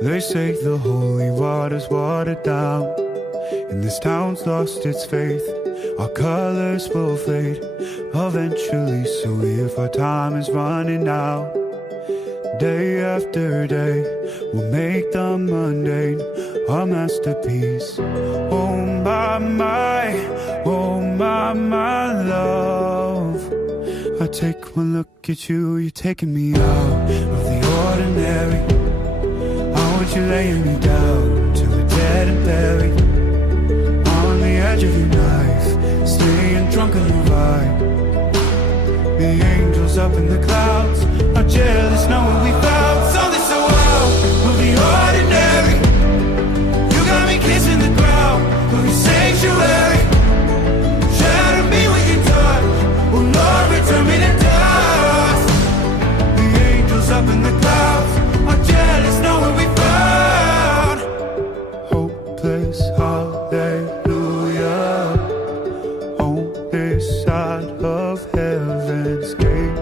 They say the holy water's watered down, and this town's lost its faith. Our colors will fade eventually, so if our time is running out, day after day, we'll make the mundane a masterpiece. Oh my, oh my love. I take one look at you, you're taking me out of the ordinary. I want you laying me down till we're dead and buried, on the edge of your knife, staying drunk on your vibe. The angels up in the clouds are jealous knowing we found something so wild of the ordinary. You got me kissing the ground of your sanctuary. Shatter me with your touch, oh Lord, return me to dust. The angels up in the clouds are jealous knowing we found hopeless hallelujah on this side of heaven's gate.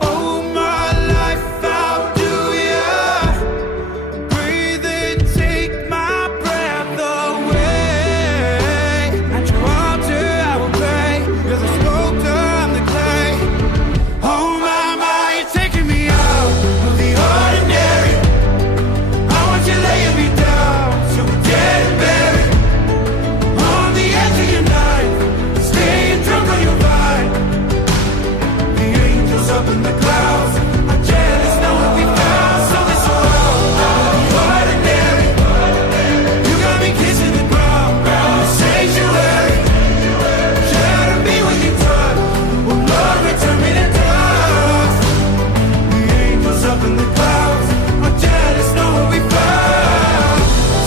Oh my life, how do ya breathe and take my breath away? At your altar I will pray, you're the sculptor, I'm the clay. Oh my, you're taking me out of the ordinary. I want you laying me down so we're dead and buried, on the edge of your knife, staying drunk on your vine. The angels up in the clouds are jealous knowing we found something so ordinary. You got me kissing the ground, the sanctuary. Shatter me with your touch, oh Lord, return me to dust. The angels up in the clouds are jealous knowing we found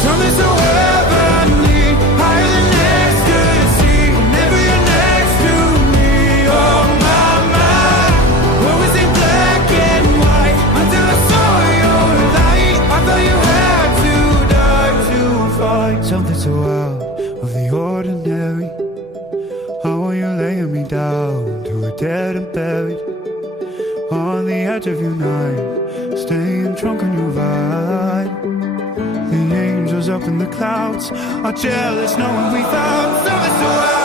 something so heavenly, higher than ecstasy. Whenever you're next to me, oh my, what was in black and white until I saw your light? I thought you had to die to find something so out of the ordinary. How are you laying me down to a dead and buried, on the edge of your knife, staying drunk on your vibe. The angels up in the clouds are jealous knowing we found something so wild.